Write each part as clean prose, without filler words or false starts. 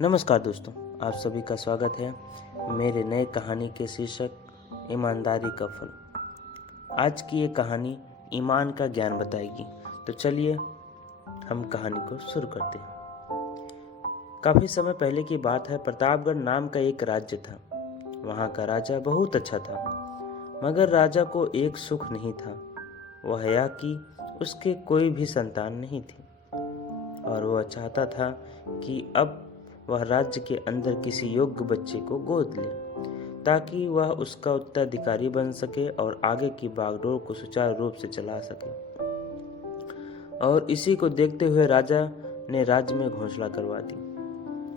नमस्कार दोस्तों, आप सभी का स्वागत है मेरे नए कहानी के शीर्षक ईमानदारी का फल। आज की ये कहानी ईमान का ज्ञान बताएगी। तो चलिए हम कहानी को शुरू करते हैं। काफी समय पहले की बात है। प्रतापगढ़ नाम का एक राज्य था। वहाँ का राजा बहुत अच्छा था, मगर राजा को एक सुख नहीं था। वह यह कि उसके कोई भी संतान नहीं थी और वह चाहता था कि अब वह राज्य के अंदर किसी योग्य बच्चे को गोद ले, ताकि वह उसका उत्तराधिकारी बन सके और आगे की बागडोर को सुचारू रूप से चला सके। और इसी को देखते हुए राजा ने राज्य में घोषणा करवा दी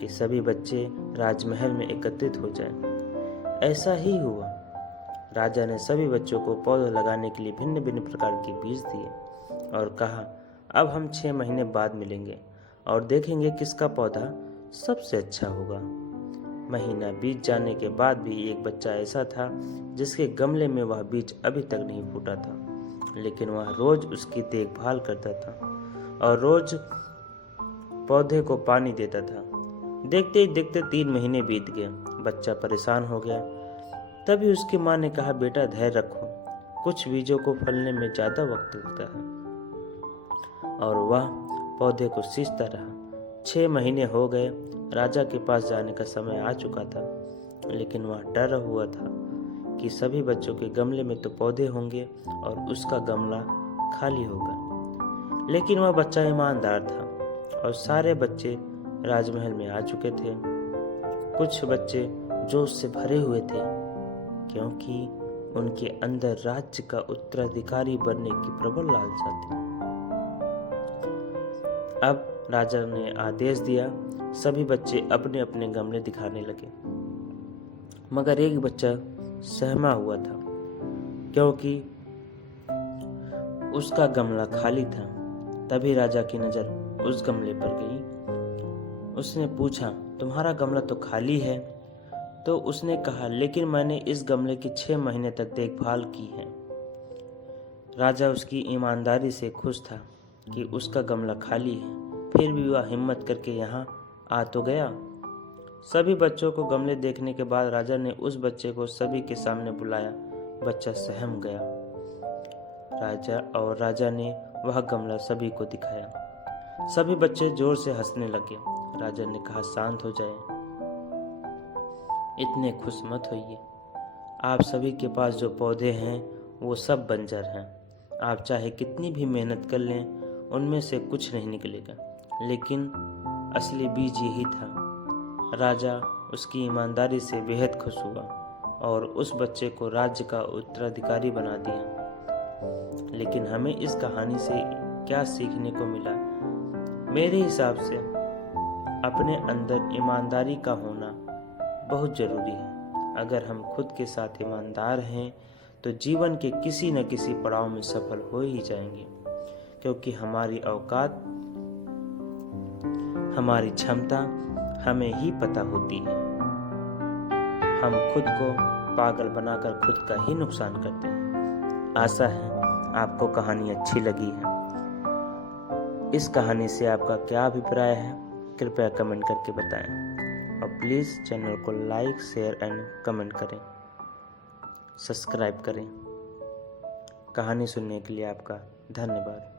कि सभी बच्चे राजमहल में एकत्रित हो जाएं। ऐसा ही हुआ। राजा ने सभी बच्चों को पौधे लगाने के लिए भिन्न भिन्न प्रकार के बीज दिए और कहा, अब हम 6 महीने बाद मिलेंगे और देखेंगे किसका पौधा सबसे अच्छा होगा। महीना बीत जाने के बाद भी एक बच्चा ऐसा था जिसके गमले में वह बीज अभी तक नहीं फूटा था, लेकिन वह रोज उसकी देखभाल करता था और रोज पौधे को पानी देता था। देखते ही देखते 3 महीने बीत गए। बच्चा परेशान हो गया। तभी उसकी माँ ने कहा, बेटा धैर्य रखो, कुछ बीजों को फलने में ज्यादा वक्त लगता है। और वह पौधे को सींचता रहा। 6 महीने हो गए। राजा के पास जाने का समय आ चुका था, लेकिन वह डरा हुआ था कि सभी बच्चों के गमले में तो पौधे होंगे और उसका गमला खाली होगा। लेकिन वह बच्चा ईमानदार था और सारे बच्चे राजमहल में आ चुके थे। कुछ बच्चे जोश से भरे हुए थे, क्योंकि उनके अंदर राज्य का उत्तराधिकारी बनने की प्रबल लालसा थी। अब राजा ने आदेश दिया, सभी बच्चे अपने अपने गमले दिखाने लगे, मगर एक बच्चा सहमा हुआ था, क्योंकि उसका गमला खाली था। तभी राजा की नजर उस गमले पर गई। उसने पूछा, तुम्हारा गमला तो खाली है। तो उसने कहा, लेकिन मैंने इस गमले की 6 महीने तक देखभाल की है। राजा उसकी ईमानदारी से खुश था कि उसका गमला खाली है, फिर भी वह हिम्मत करके यहाँ आ तो गया। सभी बच्चों को गमले देखने के बाद राजा ने उस बच्चे को सभी के सामने बुलाया। बच्चा सहम गया। राजा ने वह गमला सभी को दिखाया। सभी बच्चे जोर से हंसने लगे। राजा ने कहा, शांत हो जाए, इतने खुश मत होइए। आप सभी के पास जो पौधे हैं वो सब बंजर हैं। आप चाहे कितनी भी मेहनत कर लें, उनमें से कुछ नहीं निकलेगा। लेकिन असली बीज यही था। राजा उसकी ईमानदारी से बेहद खुश हुआ और उस बच्चे को राज्य का उत्तराधिकारी बना दिया। लेकिन हमें इस कहानी से क्या सीखने को मिला? मेरे हिसाब से अपने अंदर ईमानदारी का होना बहुत जरूरी है। अगर हम खुद के साथ ईमानदार हैं तो जीवन के किसी न किसी पड़ाव में सफल हो ही जाएंगे, क्योंकि हमारी औकात, हमारी क्षमता हमें ही पता होती है। हम खुद को पागल बनाकर खुद का ही नुकसान करते हैं। आशा है आपको कहानी अच्छी लगी है। इस कहानी से आपका क्या अभिप्राय है, कृपया कमेंट करके बताएं और प्लीज़ चैनल को लाइक, शेयर एंड कमेंट करें, सब्सक्राइब करें। कहानी सुनने के लिए आपका धन्यवाद।